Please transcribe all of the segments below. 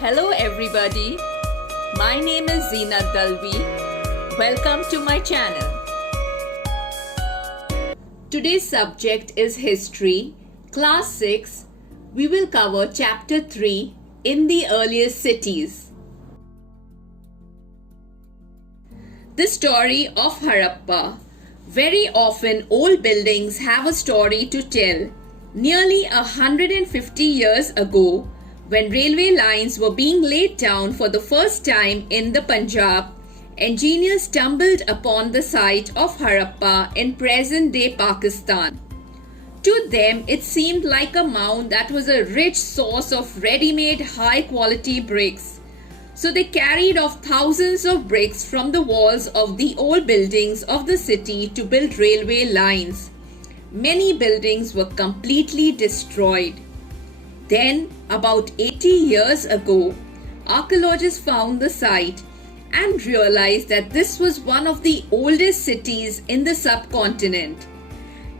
Hello everybody, my name is Zeenat Dalvi. Welcome to my channel. Today's subject is History, Class 6. We will cover Chapter 3, In the Earliest Cities. The story of Harappa. Very often old buildings have a story to tell. Nearly 150 years ago, when railway lines were being laid down for the first time in the Punjab, engineers stumbled upon the site of Harappa in present-day Pakistan. To them, it seemed like a mound that was a rich source of ready-made high-quality bricks. So they carried off thousands of bricks from the walls of the old buildings of the city to build railway lines. Many buildings were completely destroyed. Then, about 80 years ago, archaeologists found the site and realized that this was one of the oldest cities in the subcontinent.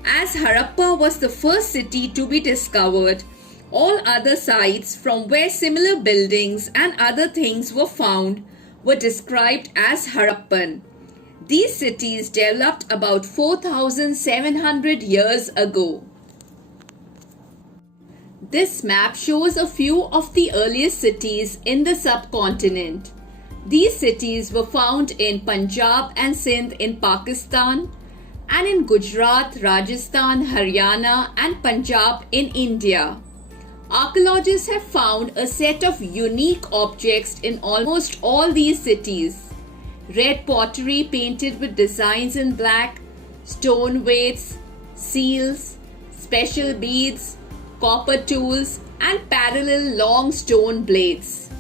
As Harappa was the first city to be discovered, all other sites from where similar buildings and other things were found were described as Harappan. These cities developed about 4,700 years ago. This map shows a few of the earliest cities in the subcontinent. These cities were found in Punjab and Sindh in Pakistan, and in Gujarat, Rajasthan, Haryana and Punjab in India. Archaeologists have found a set of unique objects in almost all these cities. Red pottery painted with designs in black, stone weights, seals, special beads, copper tools and parallel long stone blades.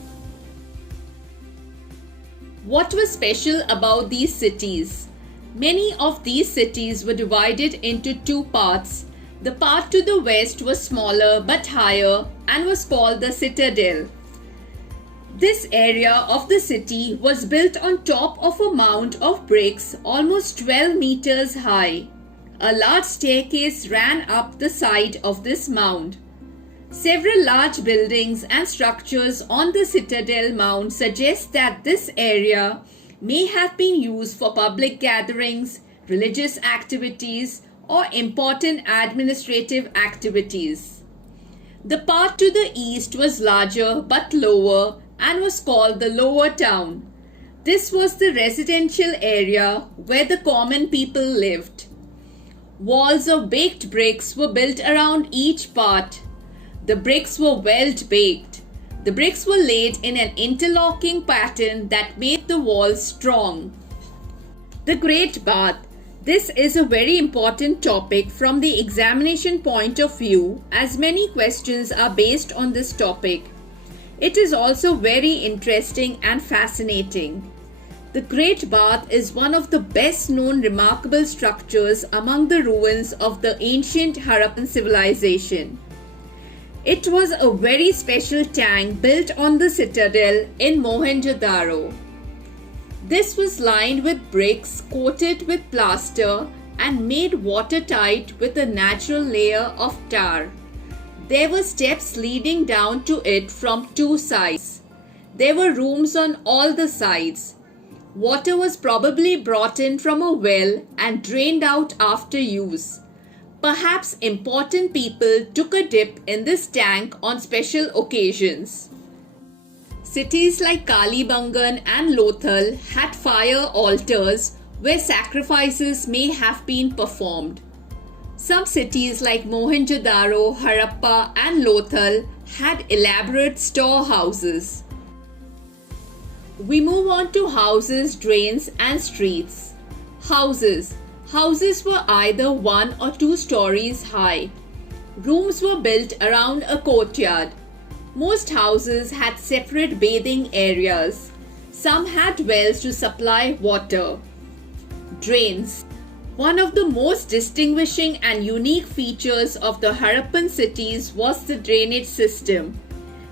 What was special about these cities? Many of these cities were divided into two parts. The part to the west was smaller but higher and was called the citadel. This area of the city was built on top of a mound of bricks almost 12 meters high. A large staircase ran up the side of this mound. Several large buildings and structures on the citadel mound suggest that this area may have been used for public gatherings, religious activities, or important administrative activities. The part to the east was larger but lower and was called the lower town. This was the residential area where the common people lived. Walls of baked bricks were built around each part. The bricks were well baked. The bricks were laid in an interlocking pattern that made the walls strong. The Great Bath. This is a very important topic from the examination point of view, as many questions are based on this topic. It is also very interesting and fascinating. The Great Bath is one of the best known remarkable structures among the ruins of the ancient Harappan civilization. It was a very special tank built on the citadel in Mohenjo-daro. This was lined with bricks coated with plaster and made watertight with a natural layer of tar. There were steps leading down to it from two sides. There were rooms on all the sides. Water was probably brought in from a well and drained out after use. Perhaps important people took a dip in this tank on special occasions. Cities like Kalibangan and Lothal had fire altars where sacrifices may have been performed. Some cities like Mohenjo-daro, Harappa and Lothal had elaborate storehouses. We move on to houses, drains and streets. Houses. Houses were either 1 or 2 stories high. Rooms were built around a courtyard. Most houses had separate bathing areas. Some had wells to supply water. Drains. One of the most distinguishing and unique features of the Harappan cities was the drainage system.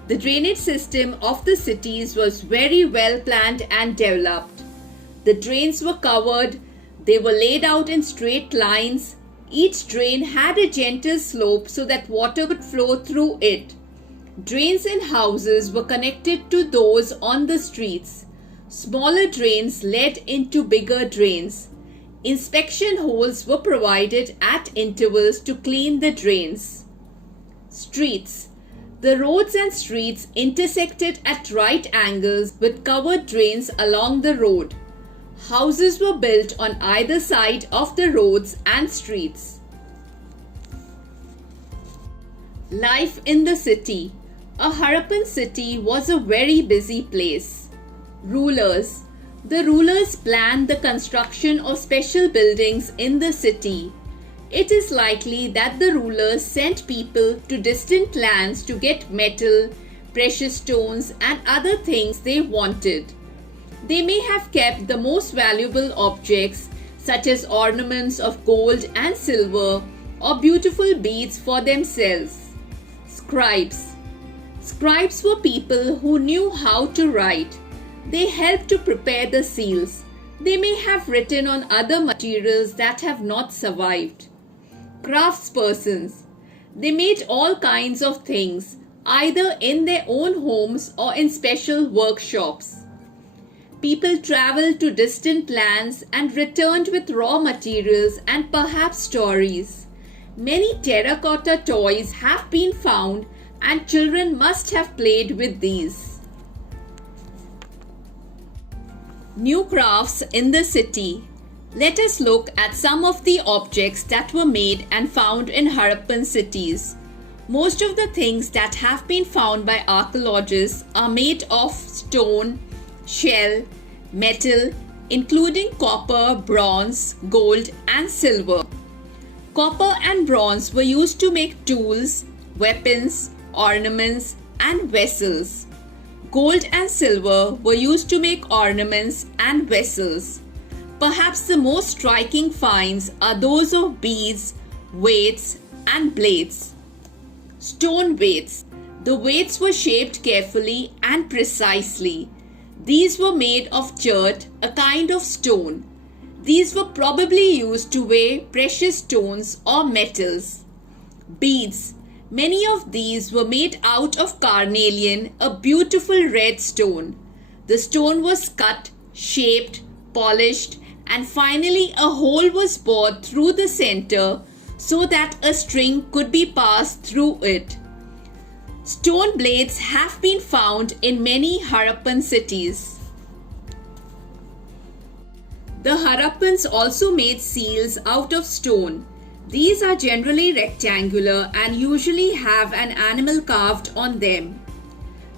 The drainage system of the cities was very well planned and developed. The drains were covered. They were laid out in straight lines. Each drain had a gentle slope so that water would flow through it. Drains in houses were connected to those on the streets. Smaller drains led into bigger drains. Inspection holes were provided at intervals to clean the drains. Streets. The roads and streets intersected at right angles with covered drains along the road. Houses were built on either side of the roads and streets. Life in the city. A Harappan city was a very busy place. Rulers. The rulers planned the construction of special buildings in the city. It is likely that the rulers sent people to distant lands to get metal, precious stones, and other things they wanted. They may have kept the most valuable objects, such as ornaments of gold and silver, or beautiful beads for themselves. Scribes. Scribes were people who knew how to write. They helped to prepare the seals. They may have written on other materials that have not survived. Craftspersons. They made all kinds of things, either in their own homes or in special workshops. People traveled to distant lands and returned with raw materials and perhaps stories. Many terracotta toys have been found, and children must have played with these. New crafts in the city. Let us look at some of the objects that were made and found in Harappan cities. Most of the things that have been found by archaeologists are made of stone, shell, metal, including copper, bronze, gold, and silver. Copper and bronze were used to make tools, weapons, ornaments, and vessels. Gold and silver were used to make ornaments and vessels. Perhaps the most striking finds are those of beads, weights, and blades. Stone weights. The weights were shaped carefully and precisely. These were made of chert, a kind of stone. These were probably used to weigh precious stones or metals. Beads. Many of these were made out of carnelian, a beautiful red stone. The stone was cut, shaped, polished, and finally a hole was bored through the center so that a string could be passed through it. Stone blades have been found in many Harappan cities. The Harappans also made seals out of stone. These are generally rectangular and usually have an animal carved on them.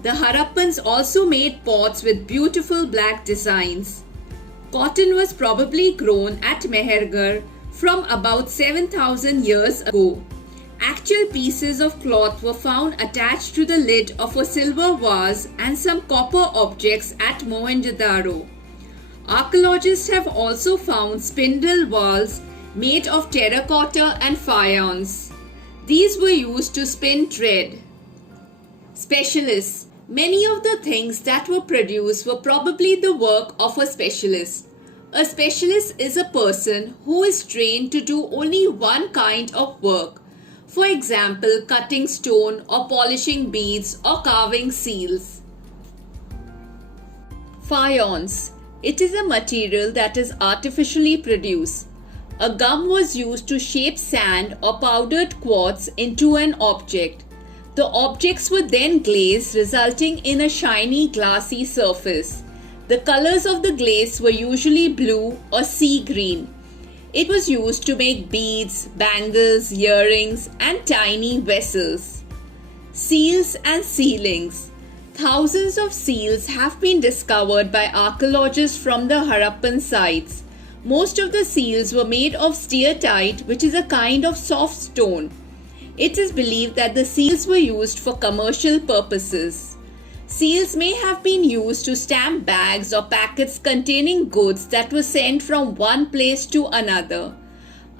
The Harappans also made pots with beautiful black designs. Cotton was probably grown at Mehergarh from about 7,000 years ago. Actual pieces of cloth were found attached to the lid of a silver vase and some copper objects at Mohenjo-daro. Archaeologists have also found spindle wheels made of terracotta and faience. These were used to spin thread. Specialists. Many of the things that were produced were probably the work of a specialist. A specialist is a person who is trained to do only one kind of work. For example, cutting stone or polishing beads or carving seals. Faience. It is a material that is artificially produced. A gum was used to shape sand or powdered quartz into an object. The objects were then glazed, resulting in a shiny, glassy surface. The colors of the glaze were usually blue or sea green. It was used to make beads, bangles, earrings, and tiny vessels. Seals and sealings. Thousands of seals have been discovered by archaeologists from the Harappan sites. Most of the seals were made of steatite, which is a kind of soft stone. It is believed that the seals were used for commercial purposes. Seals may have been used to stamp bags or packets containing goods that were sent from one place to another.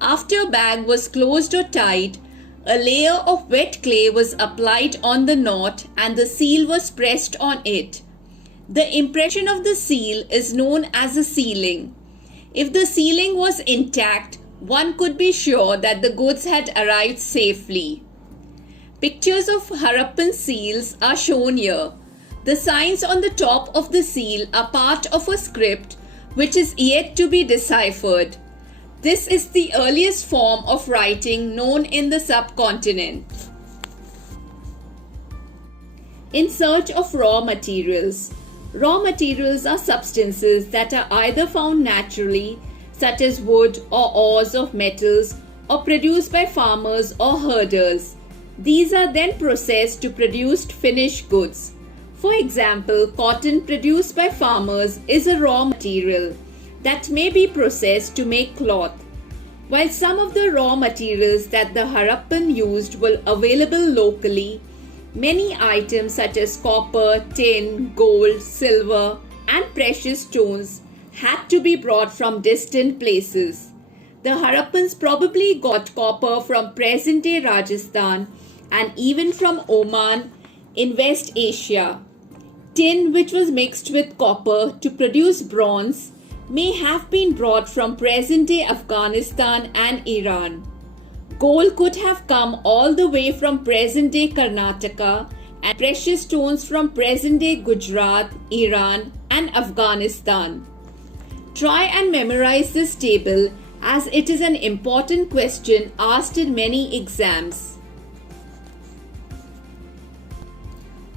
After a bag was closed or tied, a layer of wet clay was applied on the knot and the seal was pressed on it. The impression of the seal is known as a sealing. If the sealing was intact, one could be sure that the goods had arrived safely. Pictures of Harappan seals are shown here. The signs on the top of the seal are part of a script which is yet to be deciphered. This is the earliest form of writing known in the subcontinent. In search of raw materials. Raw materials are substances that are either found naturally, such as wood or ores of metals, or produced by farmers or herders. These are then processed to produce finished goods. For example, cotton produced by farmers is a raw material that may be processed to make cloth. While some of the raw materials that the Harappan used were available locally, many items such as copper, tin, gold, silver, and precious stones had to be brought from distant places. The Harappans probably got copper from present-day Rajasthan and even from Oman in West Asia. Tin, which was mixed with copper to produce bronze, may have been brought from present-day Afghanistan and Iran. Gold could have come all the way from present-day Karnataka and precious stones from present-day Gujarat, Iran and Afghanistan. Try and memorize this table as it is an important question asked in many exams.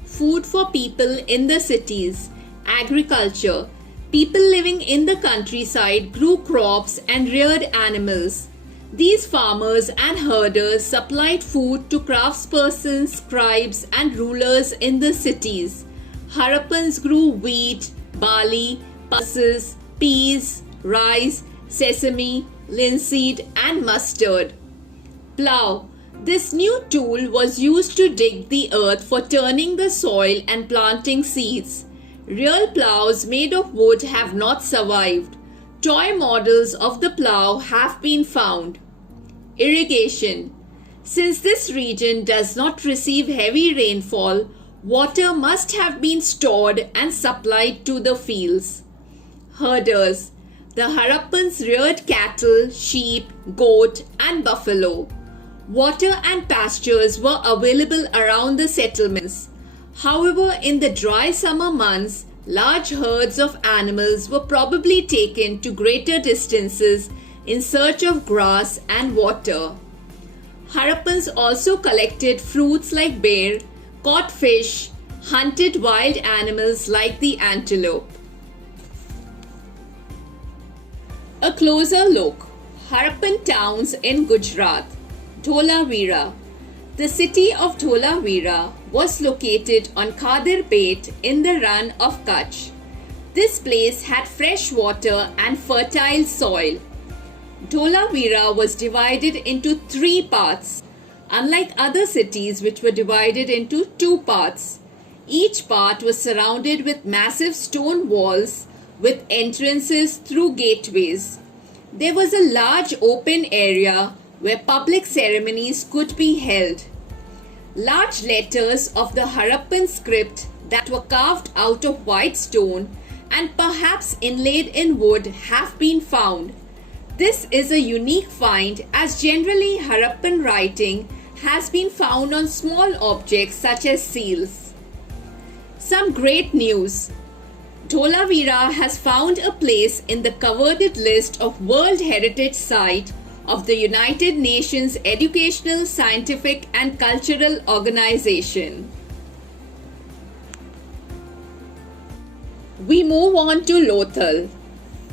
Food for people in the cities. Agriculture. People living in the countryside grew crops and reared animals. These farmers and herders supplied food to craftspersons, scribes and rulers in the cities. Harappans grew wheat, barley, pulses, peas, rice, sesame, linseed and mustard. Plough. This new tool was used to dig the earth for turning the soil and planting seeds. Real ploughs made of wood have not survived. Toy models of the plough have been found. Irrigation. Since this region does not receive heavy rainfall, water must have been stored and supplied to the fields. Herders. The Harappans reared cattle, sheep, goat and buffalo. Water and pastures were available around the settlements. However, in the dry summer months, large herds of animals were probably taken to greater distances in search of grass and water. Harappans also collected fruits like bear, caught fish, hunted wild animals like the antelope. A closer look. Harappan towns in Gujarat. Dholavira. The city of Dholavira was located on Khadir Pet in the Rann of Kutch. This place had fresh water and fertile soil. Dholavira was divided into 3 parts, unlike other cities which were divided into 2 parts. Each part was surrounded with massive stone walls with entrances through gateways. There was a large open area where public ceremonies could be held. Large letters of the Harappan script that were carved out of white stone and perhaps inlaid in wood have been found. This is a unique find as generally Harappan writing has been found on small objects such as seals. Some great news. Dholavira has found a place in the coveted list of World Heritage Site of the United Nations Educational, Scientific and Cultural Organization. We move on to Lothal.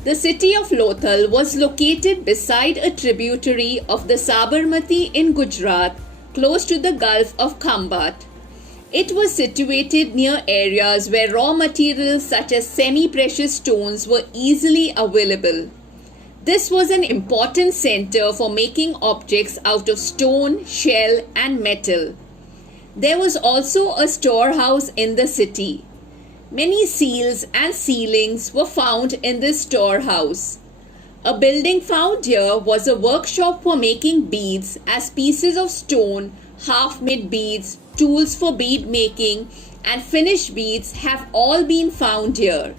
The city of Lothal was located beside a tributary of the Sabarmati in Gujarat, close to the Gulf of Khambat. It was situated near areas where raw materials such as semi-precious stones were easily available. This was an important center for making objects out of stone, shell and metal. There was also a storehouse in the city. Many seals and sealings were found in this storehouse. A building found here was a workshop for making beads as pieces of stone, half-made beads, tools for bead making and finished beads have all been found here.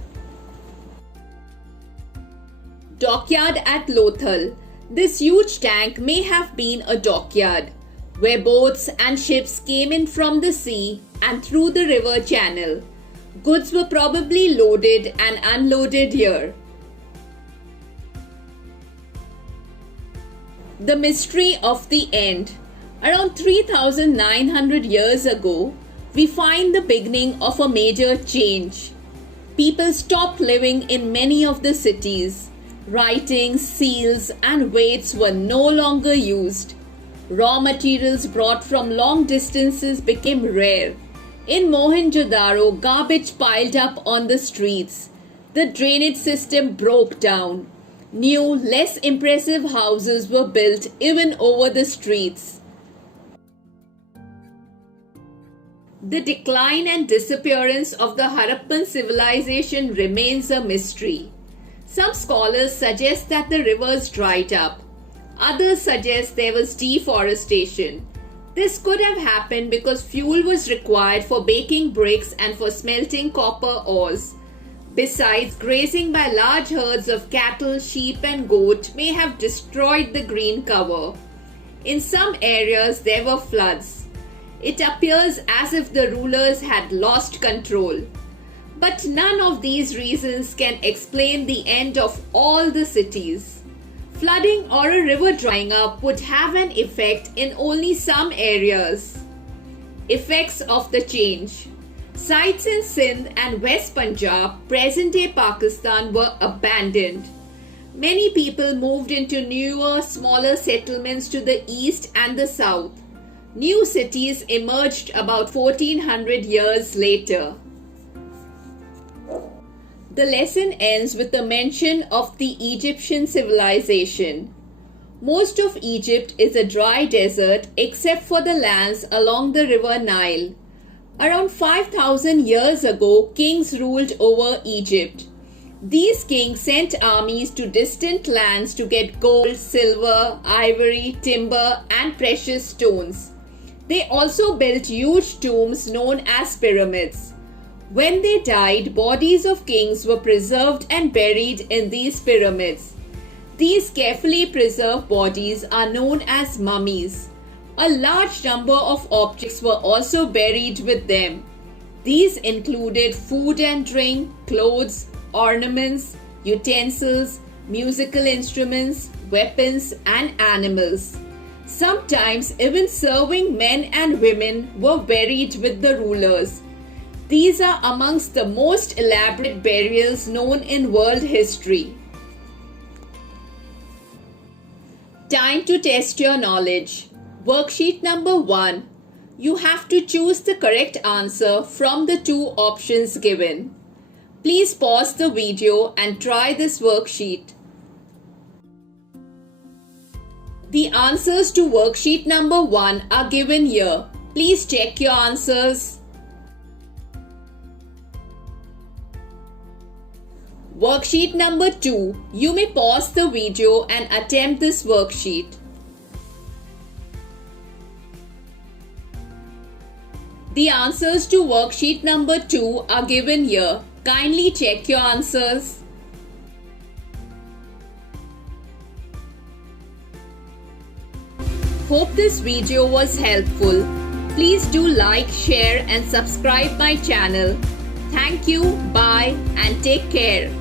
Dockyard at Lothal. This huge tank may have been a dockyard. where boats and ships came in from the sea and through the river channel. Goods were probably loaded and unloaded here. The mystery of the end. Around 3,900 years ago, we find the beginning of a major change. People stopped living in many of the cities. Writings, seals, and weights were no longer used. Raw materials brought from long distances became rare. In Mohenjo-daro, garbage piled up on the streets. The drainage system broke down. New, less impressive houses were built even over the streets. The decline and disappearance of the Harappan civilization remains a mystery. Some scholars suggest that the rivers dried up. Others suggest there was deforestation. This could have happened because fuel was required for baking bricks and for smelting copper ores. Besides, grazing by large herds of cattle, sheep and goat may have destroyed the green cover. In some areas there were floods. It appears as if the rulers had lost control. But none of these reasons can explain the end of all the cities. Flooding or a river drying up would have an effect in only some areas. Effects of the change. Sites in Sindh and West Punjab, present-day Pakistan, were abandoned. Many people moved into newer, smaller settlements to the east and the south. New cities emerged about 1400 years later. The lesson ends with a mention of the Egyptian civilization. Most of Egypt is a dry desert except for the lands along the river Nile. Around 5,000 years ago, kings ruled over Egypt. These kings sent armies to distant lands to get gold, silver, ivory, timber, and precious stones. They also built huge tombs known as pyramids. When they died, bodies of kings were preserved and buried in these pyramids. These carefully preserved bodies are known as mummies. A large number of objects were also buried with them. These included food and drink, clothes, ornaments, utensils, musical instruments, weapons, and animals. Sometimes even serving men and women were buried with the rulers. These are amongst the most elaborate burials known in world history. Time to test your knowledge. Worksheet number 1. You have to choose the correct answer from the two options given. Please pause the video and try this worksheet. The answers to worksheet number 1 are given here. Please check your answers. Worksheet number 2. You may pause the video and attempt this worksheet. The answers to worksheet number 2 are given here. Kindly check your answers. Hope this video was helpful. Please do like, share and subscribe my channel. Thank you, bye and take care.